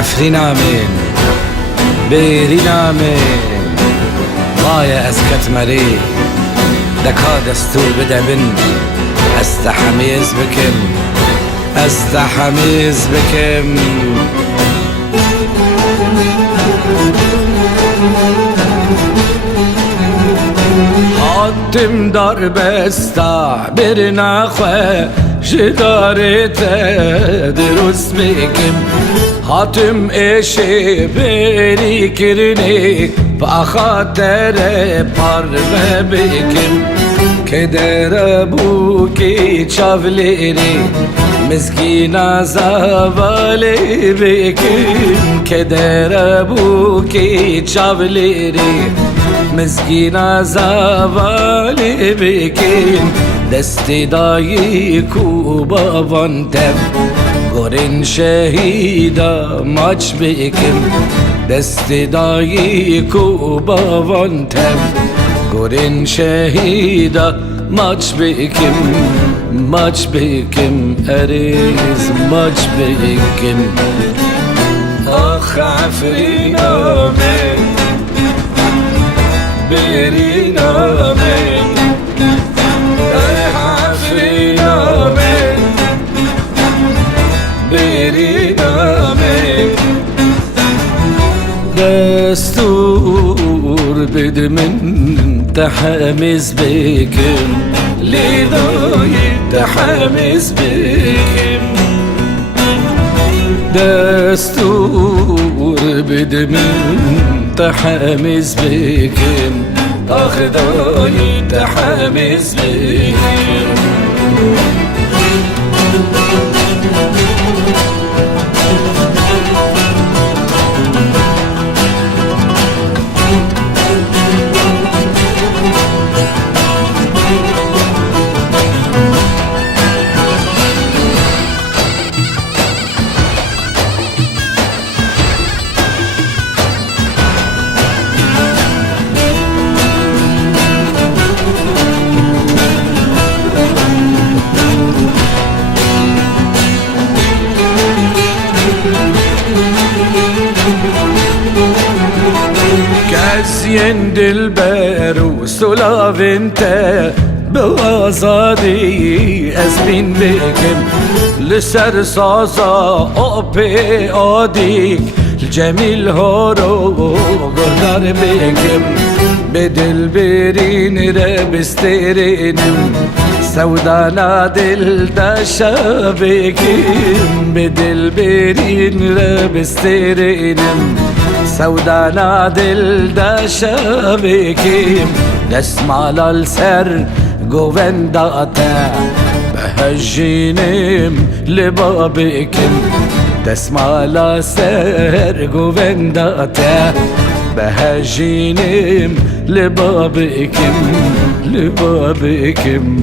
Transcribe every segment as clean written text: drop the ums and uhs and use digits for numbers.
عفرينا من بيرينا من ضايع اسكت مري دكا دستور بدا بن استحميز بكم استحميز بكم حاتم دار بستا برنا خواه جدارت دروس بكم حاتم اشي بری کرنی با خاطر پرو بکم که در بو کی چاولیری مسکینا زوالی بکم که در بو کی چاولیری مسکینا زوالی بکم دستی دایی کوبا وانتم گورین شهیدا ماچ بکم دستی دایی کوبا وانتم گورین شهیدا ماچ بکم اریز ماچ بکم آخ عفرینا من بیرینا من دستور بده من تحمس بكم لضاي تحمس بكم دستور بده من تحمس بكم أخداي تحمس بكم كاسين دلبر وسلاف انت بوازادي ازمين بكم لسر صازا اوبي اوديك الجميل هورو قدر بكم بدل برين ربسترينم سودانا دل داشا بكم بدل برين ربسترينم سودانا دل داشا بكم نسمع للسر قونداتا بهجينم لبابكم تسمع للسر قونداتا بهجينم لبابكم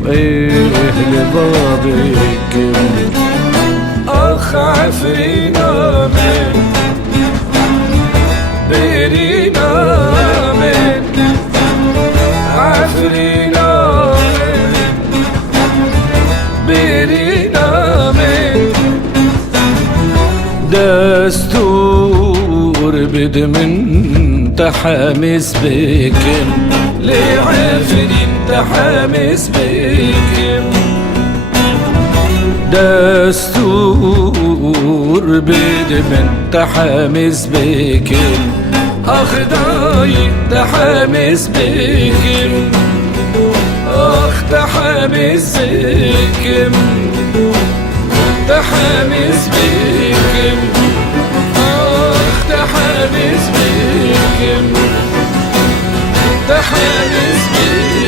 ايه لبابكم اخ عفرينا من بيرينا من عفرينا من بيرينا من دستور بد من تحمس بكم لعفرين تحمس بكم دستور بد من تحمس بكم أخداي تحمس بكم أخ تحمس بكم تحمس بكم أخ تحمس بكم تحمس بكم